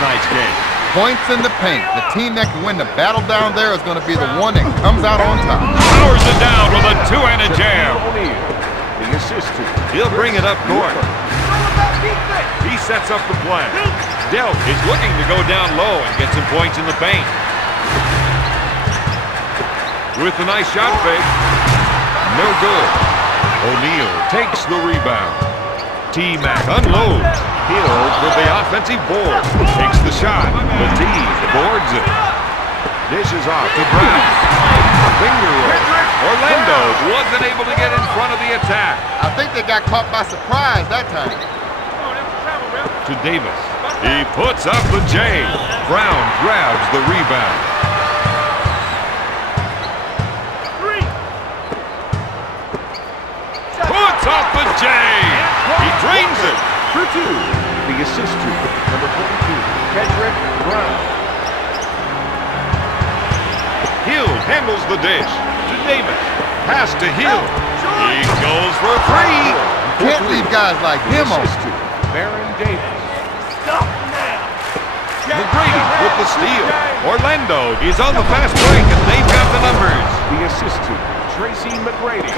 tonight's game. Points in the paint. The team that can win the battle down there is going to be the one that comes out on top. Powers it down with a two-handed jam. The assist to He'll bring it up court. He sets up the play. Delk is looking to go down low and get some points in the paint. With a nice shot fake. No good. O'Neal takes the rebound. T-Mac unloads. Hill with the offensive board. Takes the shot. Matisse boards it. Dishes off to Brown. Finger roll. Orlando wasn't able to get in front of the attack. I think they got caught by surprise that time. To Davis. He puts up the J. Brown grabs the rebound. Puts up the J. He drains it. for two. The assist to number 22, Kendrick Brown. Hill handles the dish to Davis. Pass to Hill. He goes for three. You can't leave guys like him on. Baron Davis. McGrady with the steal. Orlando is on the fast break, and they've got the numbers. The assist to Tracy McGrady.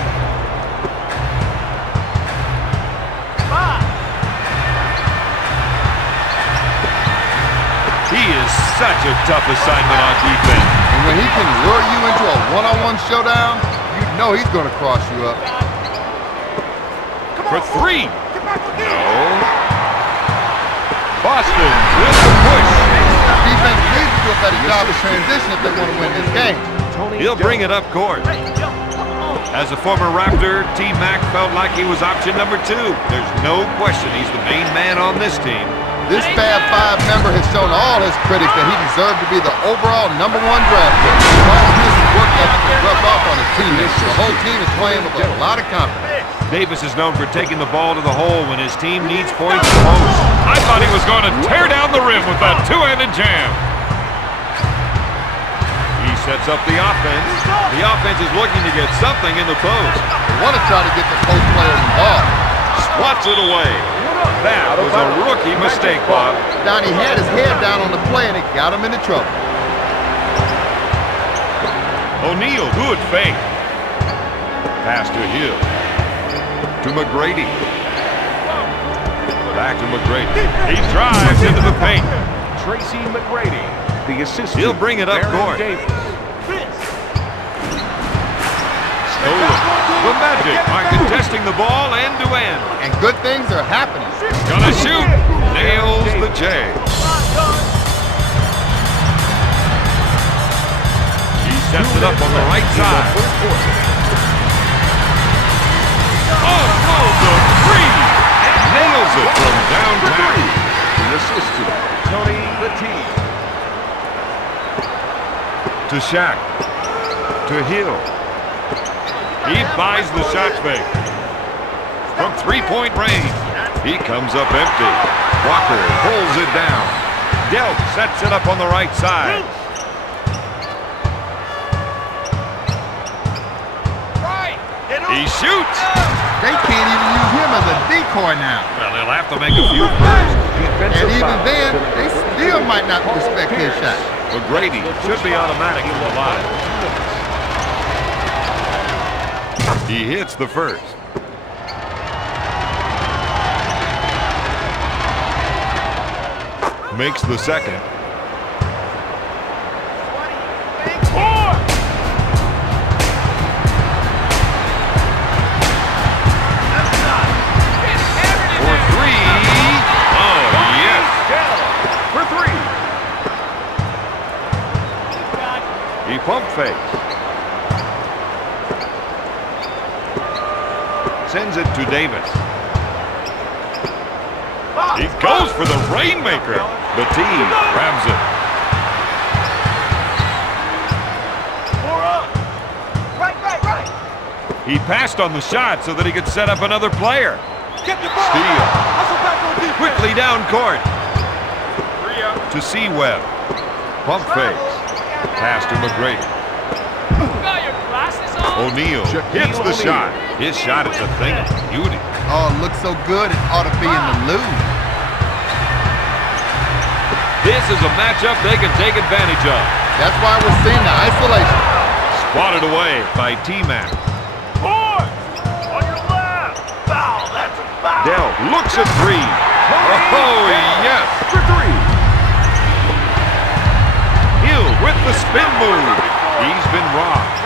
He is such a tough assignment on defense. And when he can lure you into a one-on-one showdown, you know he's going to cross you up. For three. No. Boston with the push. Defense needs to do a better job of transition if they want to win this game. He'll bring it up court. As a former Raptor, T-Mac felt like he was option number 2. There's no question he's the main man on this team. This Fab Five member has shown all his critics that he deserved to be the overall #1 draft pick. All his work ethic is rubbed off on his teammates. The whole team is playing with a lot of confidence. Davis is known for taking the ball to the hole when his team needs points the most. I thought he was going to tear down the rim with that two-handed jam. He sets up the offense. The offense is looking to get something in the post. They want to try to get the post players involved. Swats it away. That was a rookie mistake, Bob. Donnie had his head down on the play and it got him into trouble. O'Neal, good fake. Pass to Hill. To McGrady. Back to McGrady. He drives into the paint. Tracy McGrady. The assist. He'll bring it up court. Stolen. The Magic are contesting the ball end to end. And good things are happening. Gonna shoot. Nails the J. He sets it up on the right side. Oh, no, the three. Nails it from downtown. The assist to Tony Latif. To Shaq. To Hill. He buys the shot fake. From three-point range. He comes up empty. Walker pulls it down. Delk sets it up on the right side. He shoots. They can't even use him as a decoy now. Well, they'll have to make a few first. And even then, they still might not respect his shot. McGrady should be automatic in the line. He hits the first. Makes the second. For three. Oh, yes. For three. He pump fakes. Sends it to Davis. He goes for the rainmaker. The team grabs it. He passed on the shot so that he could set up another player. Steal. Quickly down court. To C-Web. Pump fakes. Pass to McGrady. O'Neal hits the shot. His shot is a thing of beauty. Oh, it looks so good, it ought to be in the loo. This is a matchup they can take advantage of. That's why we're seeing the isolation. Spotted away by T-Mac. On your left. Foul. That's a foul. Dell looks at three. Oh, yes. For three. Hill with the spin move. He's been robbed.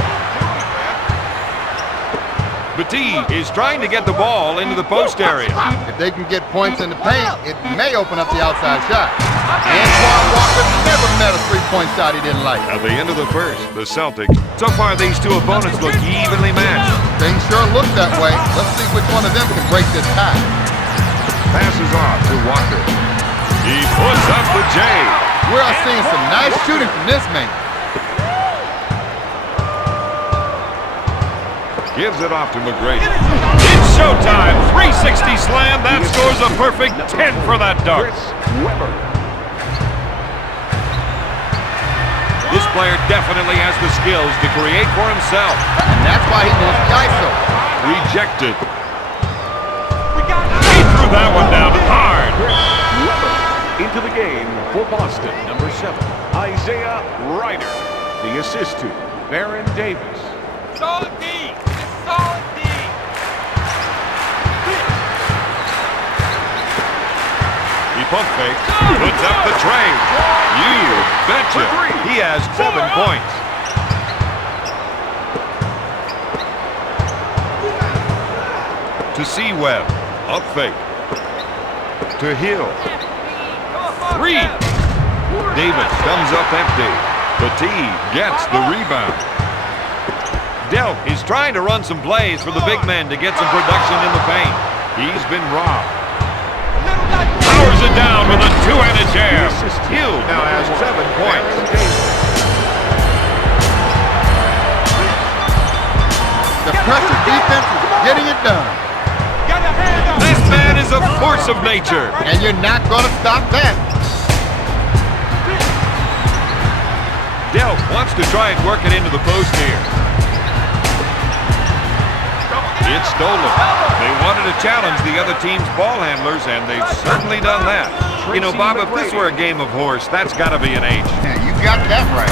Batee is trying to get the ball into the post area. If they can get points in the paint, it may open up the outside shot. Antoine Walker never met a three-point shot he didn't like. At the end of the first, the Celtics. So far, these two opponents look evenly matched. Things sure look that way. Let's see which one of them can break this tie. Passes off to Walker. He puts up the J. We're seeing some nice shooting from this man. Gives it off to McGrady. It's showtime. 360 slam. That scores a perfect 10 for that dunk. This player definitely has the skills to create for himself. And that's why he moves the ISO. Rejected. He threw that one down hard. Into the game for Boston, number 7, Isaiah Ryder. The assist to Baron Davis. Solid D. Solid D. He pump fakes, puts up the tray. You betcha. He has 7 points. To C-Web, up fake. To Hill. 3. Davis comes up empty. Batee gets the rebound. Delp is trying to run some plays for the big man to get some production in the paint. He's been robbed. Powers it down with a two-handed jam. Hill now has 7 points. The pressure defense is getting it done. This man is a force of nature. And you're not going to stop that. Delp wants to try and work it into the post here. It's stolen. They wanted to challenge the other team's ball handlers, and they've certainly done that. You know, Bob, if this were a game of horse, that's got to be an H. Yeah, you got that right.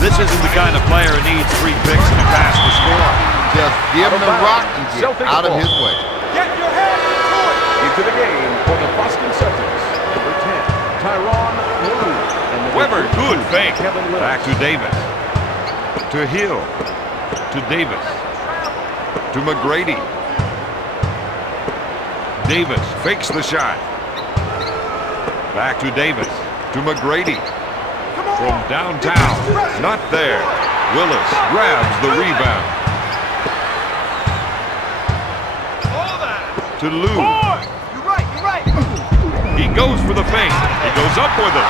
This isn't the kind of player who needs 3 picks and a pass to score. Just give him the rock and get out of his way. Get your head Into the game for the Boston Celtics, number 10, Tyronn Lue. Weber, good fake. Back to Davis. To Hill. To Davis. To McGrady. Davis fakes the shot. Back to Davis. To McGrady. From downtown. Not there. Willis grabs the rebound. To Lue. You're right. He goes for the feint. He goes up with it.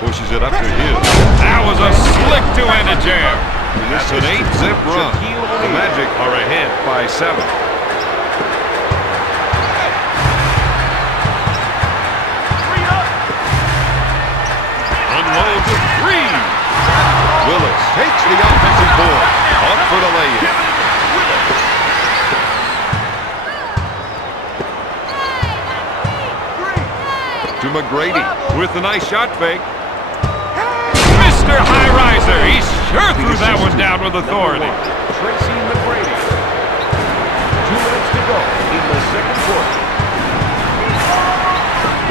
Pushes it up to Hill. That was a slick two-handed jam. That's an 8-zip run. The Magic are ahead by 7. Unloads a 3. Willis takes the offensive board. Up for the lay-in. To McGrady with a nice shot fake. Mr. High Riser, he sure threw that one down with authority. Tracy McGrady. 2 minutes to go in the second quarter.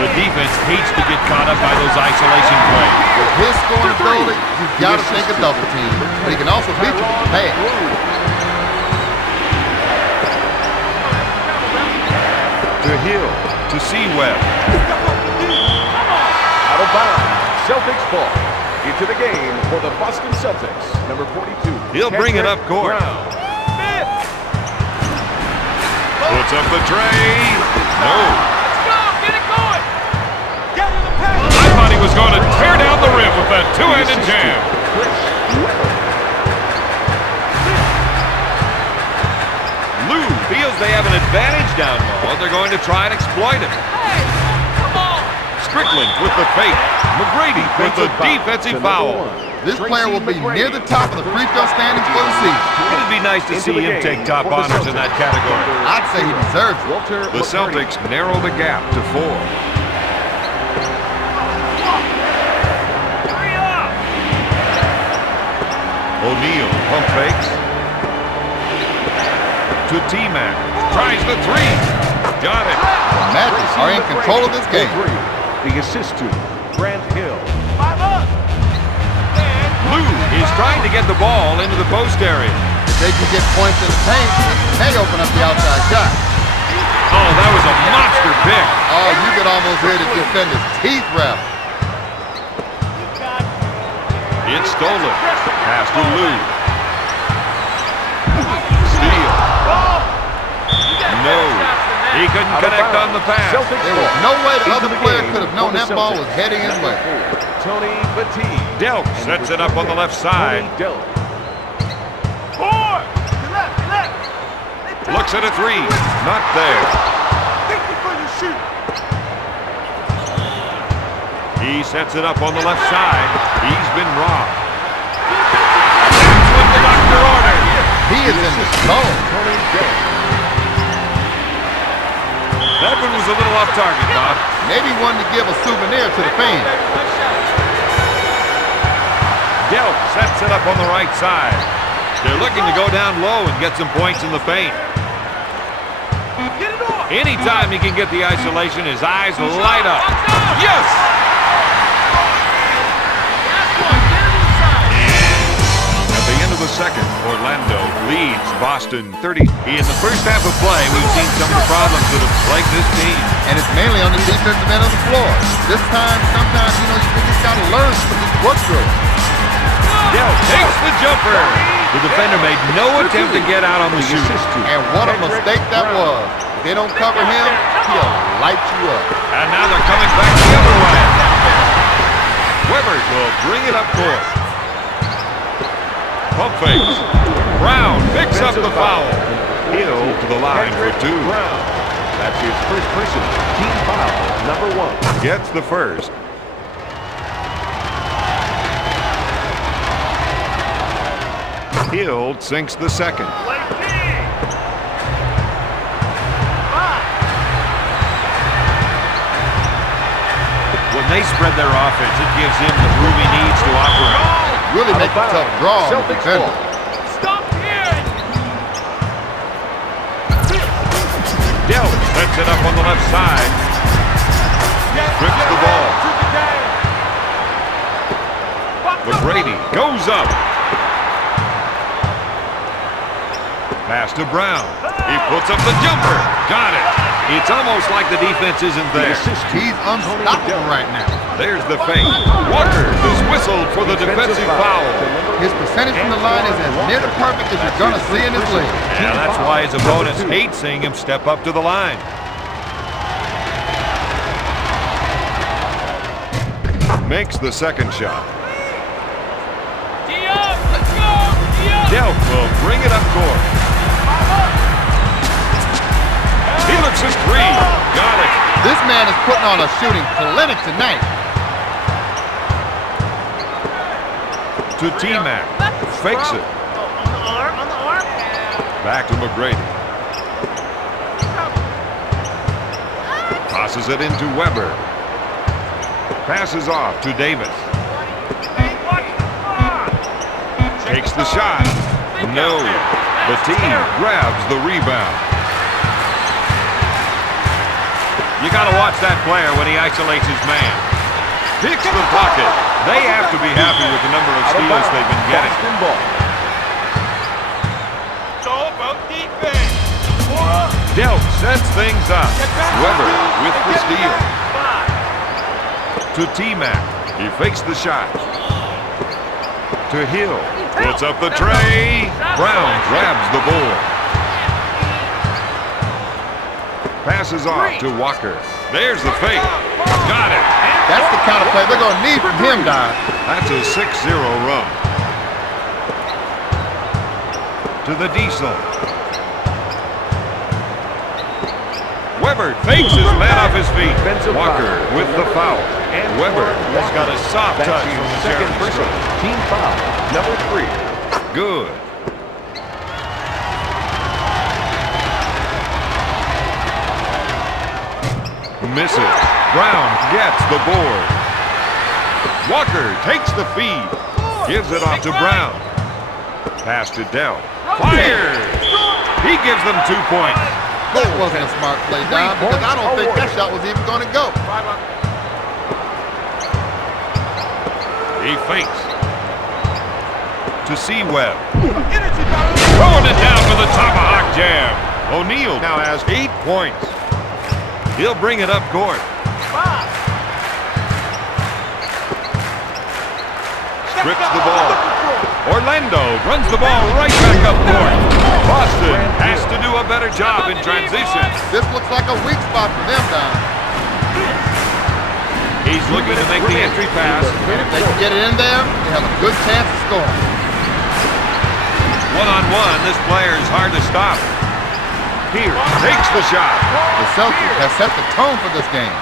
The defense hates to get caught up by those isolation plays. With his scoring ability, you've got to think a double team. But he can also beat you with the pass. To Hill. To C-Web. Out of bounds. Celtics ball. Into the game for the Boston Celtics, number 42. He'll bring it up court. Puts up the tray. No. Let's go. Get it going. Get in the pack. I thought he was going to tear down the rim with that two-handed jam. Lue feels they have an advantage down low. They're going to try and exploit it. Hey, come on. Strickland with the fake. McGrady with the defensive foul. This player will be near the top of the free throw standings for the season. It'd be nice to see him take top honors in that category. I'd say he deserves it. The Celtics narrow the gap to 4. O'Neal pump fakes. To T-Mac. Tries the 3. Got it. The Magic are in control of this game. The assist to Grant Hill. Lou is trying to get the ball into the post area. If they can get points in the paint, they open up the outside shot. Oh, that was a monster pick. Oh, you could almost hear the defender's teeth rattle. It's stolen. Pass to Lou. Steal. No. He couldn't connect on the pass. There was no way the other player could have known that ball was heading his way. Tony Batiste. Delk sets it up on the left side. Looks at a 3. Not there. He sets it up on the left side. He's been robbed. That's what the doctor ordered. He is in the zone. That one was a little off target, Bob. Maybe wanted to give a souvenir to the fans. Delk sets it up on the right side. They're looking to go down low and get some points in the paint. Anytime he can get the isolation, his eyes light up. Yes! At the end of the second, Orlando leads Boston 30. In the first half of play, we've seen some of the problems that have plagued this team. And it's mainly on the defensive end of the floor. This time, sometimes, you just got to learn to just work through it. Delk takes the jumper. The defender made no attempt to get out on the shoot. And what a mistake that was. If they don't cover him, he'll light you up. And now they're coming back the other way. Webber will bring it up court. Pump fakes. Brown picks up the foul. Hill to the line for 2. That's his first personal team foul, number 1. Gets the first. Hill sinks the second. When they spread their offense, it gives him the room he needs to operate. Really make a tough draw on the defender. Stop here! Delk sets it up on the left side. Grips the ball. McGrady goes up. Pass to Brown. He puts up the jumper. Got it. It's almost like the defense isn't there. He's unstoppable right now. There's the fake. Walker is whistled for the defensive foul. His percentage from the line is as near to perfect as you're going to see in this league. Yeah, that's why his opponents hate seeing him step up to the line. Makes the second shot. Delk will bring it up court. He looks at 3. Got it. This man is putting on a shooting clinic tonight. To T-Mac. Fakes it. On the arm. Back to McGrady. Tosses it into Webber. Passes off to Davis. Takes the shot. No. The team grabs the rebound. You got to watch that player when he isolates his man. Picks the pocket. They have to be happy with the number of steals they've been getting. It's all about defense. Delk sets things up. Webber with the steal. To T-Mac. He fakes the shot. To Hill. Puts up the tray. Brown grabs the board. Passes off to Walker. There's the fake. Got it. That's the kind of play they're going to need from him, Don. That's a 6-0 run. To the D-zone. Webber fakes his man off his feet. Walker with the foul. And Weber has got a soft That's touch his from the second charity personal. stripe. Team foul, number 3. Good. Misses. Brown gets the board. Walker takes the feed. Gives it off to Brown. Pass to Dell. Fires! He gives them 2 points. That wasn't a smart play, Don, because I don't think that shot was even going to go. He fakes. To C-Web. Throwing it down for the tomahawk jam. O'Neal now has 8 points. He'll bring it up court. Strips the ball. Orlando runs the ball right back up court. Boston has to do a better job in transition. This looks like a weak spot for them, Don. He's looking to make the entry pass. And if they can get it in there, they have a good chance of scoring. One-on-one, this player is hard to stop. Here, takes the shot. The Celtics have set the tone for this game.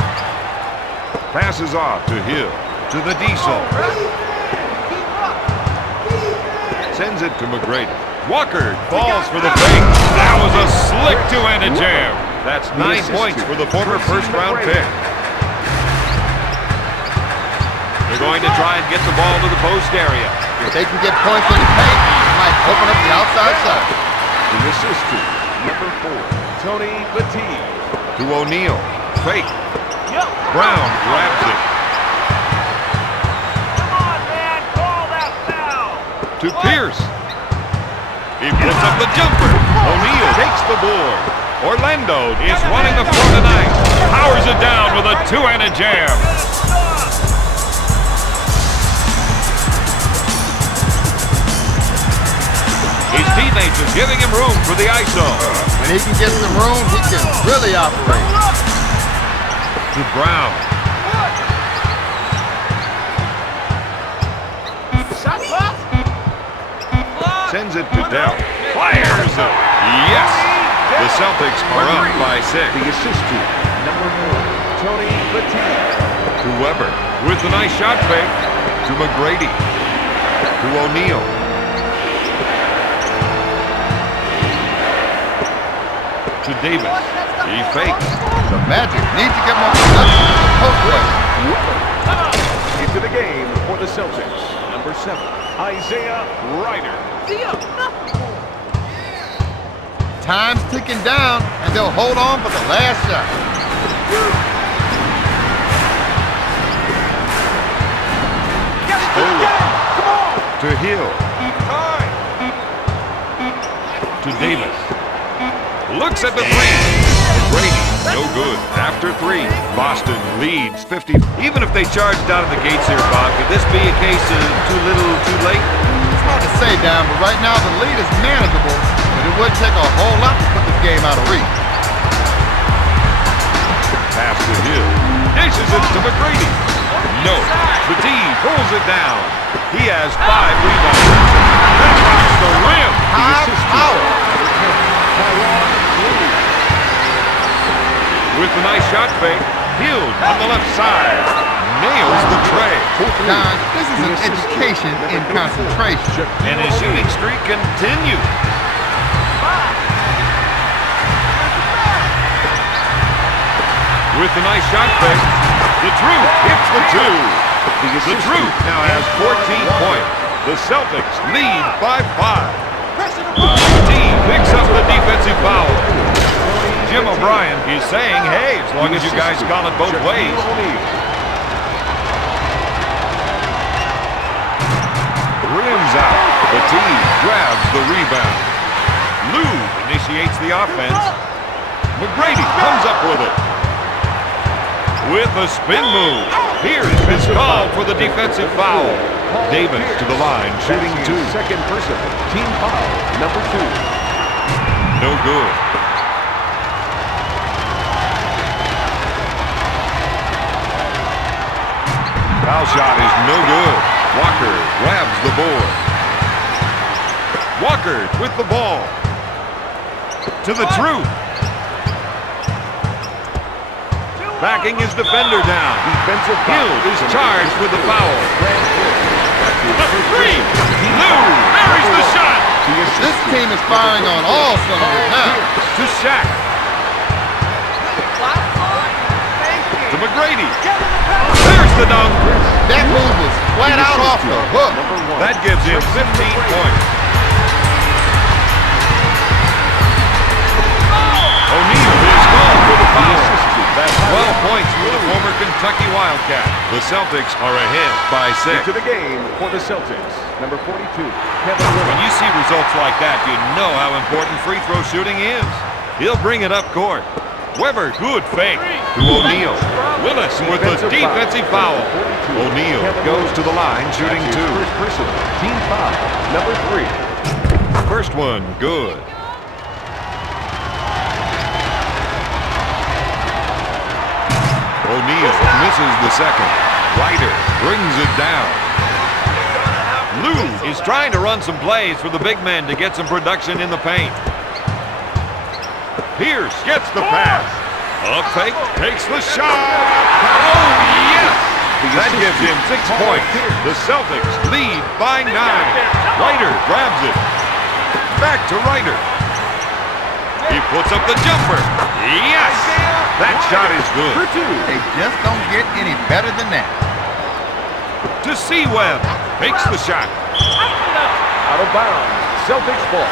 Passes off to Hill. To the Diesel. Sends it to McGrady. Walker falls for the fake. That was a slick two-handed jam. That's 9 points for the former first-round pick. They're going to try and get the ball to the post area. If they can get points in the paint, it might open up the outside shot. The assist to number 4, Tony Batiste. To O'Neal. Fake. Brown grabs it. Come on, man. Call that foul. To Pierce. He puts up the jumper. O'Neal takes the board. Orlando is running the floor tonight. Powers it down with a two-handed jam. His teammates are giving him room for the ISO. When he can get some room, he can really operate. To Brown. Sends it to Dell. Fires it. Yes. The Celtics are up by 6. The assist to number 4, Tony Batiste. To Weber with a nice shot fake. To McGrady. To O'Neal. To Davis. He fakes. The Magic need to get more production in the post play. Into the game for the Celtics, number 7, Isaiah Ryder. Time's ticking down, and they'll hold on for the last shot. To Hill. To Davis. Looks at the three. Brady, no good. After 3, Boston leads 50. Even if they charged out of the gates here, Bob, could this be a case of too little, too late? It's hard to say, Don, but right now the lead is manageable, but it would take a whole lot to put this game out of reach. Pass to Hill. Dishes it to McGrady. No. The team pulls it down. He has 5 rebounds. That rocks the rim. High power. With a nice shot fake, Hill on the left side. Nails the tray. Don, this is an education in concentration. And his shooting streak continues. With a nice shot fake, the Truth hits the 2. The Truth now has 14 points. The Celtics lead by 5. The team picks up the defensive foul. Jim O'Brien is saying, hey, as long as you guys call it both ways. Rims out. The team grabs the rebound. Lou initiates the offense. McGrady comes up with it. With a spin move. Pierce is called for the defensive foul. Davis to the line, shooting 2. Second person, team foul, number 2. No good. Foul shot is no good. Walker grabs the board. Walker with the ball. To the Truth. backing his defender down. Defensive Hill foul. is charged with the foul. Number 3. Lou buries the shot. This team is firing on all cylinders now. To Shaq. To McGrady. There's the dunk. That move was flat out off the hook. That gives him 15 points. O'Neal is called for the foul. That's 12 points for the former Kentucky Wildcat. The Celtics are ahead by 6. Into the game for the Celtics. Number 42, Kevin When Willis. you see results like that, you know how important free throw shooting is. He'll bring it up court. Weber, good fake to O'Neal. Willis with the defensive foul. O'Neal goes to the line shooting 2. First personal. Team foul. Number 3. First one, good. O'Neal misses the second. Ryder brings it down. Lou is trying to run some plays for the big men to get some production in the paint. Pierce gets the pass. Up fake, takes the shot. Oh, yes! That gives him 6 points. The Celtics lead by 9. Ryder grabs it. Back to Ryder. He puts up the jumper. Yes! That shot is good. For 2. They just don't get any better than that. To Seaweb. Makes the shot. Out of bounds. Celtics ball.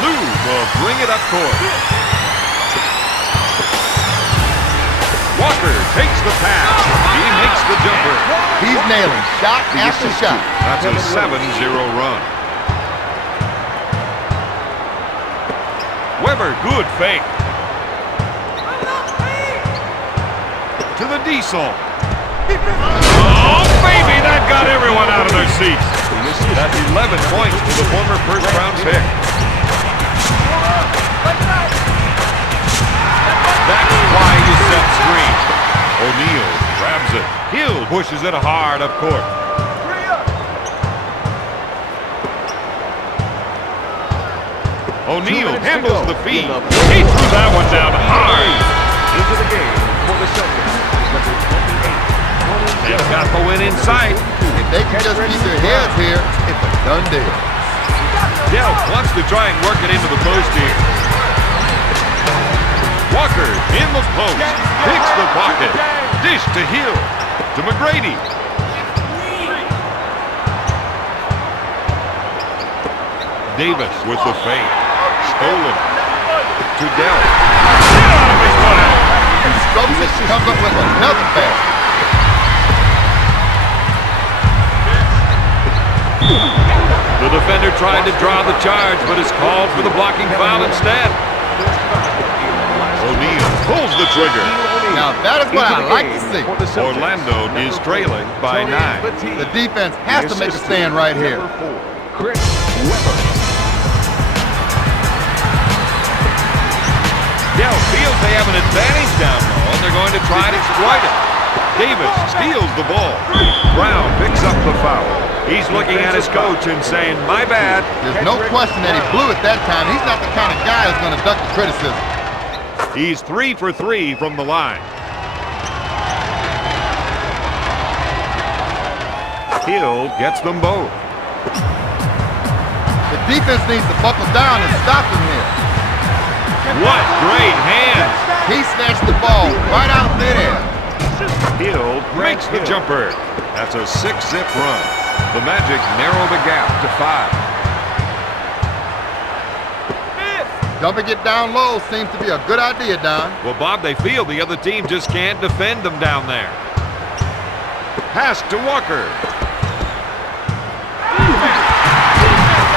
Lou will bring it up court. Walker takes the pass. He makes the jumper. He's nailing shot after shot. That's a 7-0 run. Weber, good fake. To the Diesel. Oh, baby, that got everyone out of their seats. That's 11 points to the former first-round pick. That's why you set screen. O'Neal grabs it. Hill pushes it hard up court. O'Neal handles the feed. He threw that one down hard. Into the game for the Celtics. Number 28. They've got the win in sight. If they can just keep their heads here, it's a done deal. Delp wants to try and work it into the post here. Walker in the post. Picks the pocket. Dish to Hill. To McGrady. Davis with the fake. Stolen. To Delp. Get out of his way. And Stokes comes up with another basket. The defender tried to draw the charge, but is called for the blocking foul instead. O'Neal pulls the trigger. Now that is what I like to see. Orlando is trailing by 9. The defense has to make a stand right here. Chris Weber. Dell feels they have an advantage down low, and they're going to try and exploit it. Davis steals the ball. Brown picks up the foul. He's looking at his coach and saying, my bad. There's no question that he blew it that time. He's not the kind of guy who's going to duck the criticism. He's 3 for 3 from the line. Hill gets them both. The defense needs to buckle down and stop him here. What great hands. He snatched the ball right out of midair. Hill makes the jumper. That's a 6-zip run. The Magic narrow the gap to 5. Dumping it down low seems to be a good idea, Don. Well, Bob, they feel the other team just can't defend them down there. Pass to Walker.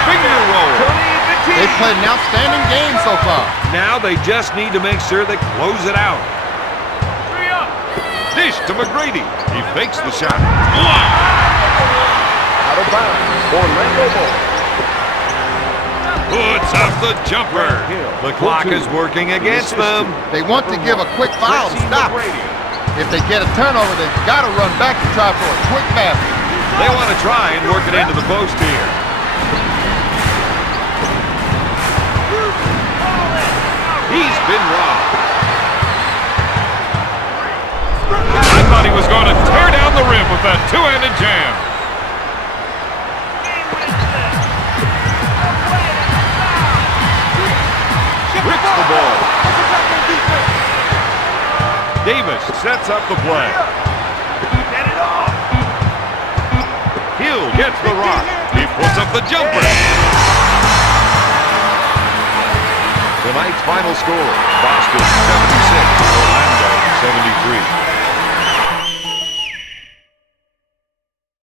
Finger roll. They've played an outstanding game so far. Now they just need to make sure they close it out. Dish to McGrady. He fakes the shot. Out of bounds. Orlando ball. Puts up the jumper. The clock is working against them. They want to give a quick foul to stop it. If they get a turnover, they've got to run back to try for a quick basket. They want to try and work it into the post here. He's been robbed. I thought he was going to tear down the rim with that two-handed jam. Rips the ball. Davis sets up the play. Hill gets the rock. He puts up the jumper. Tonight's final score, Boston 76, Orlando 73.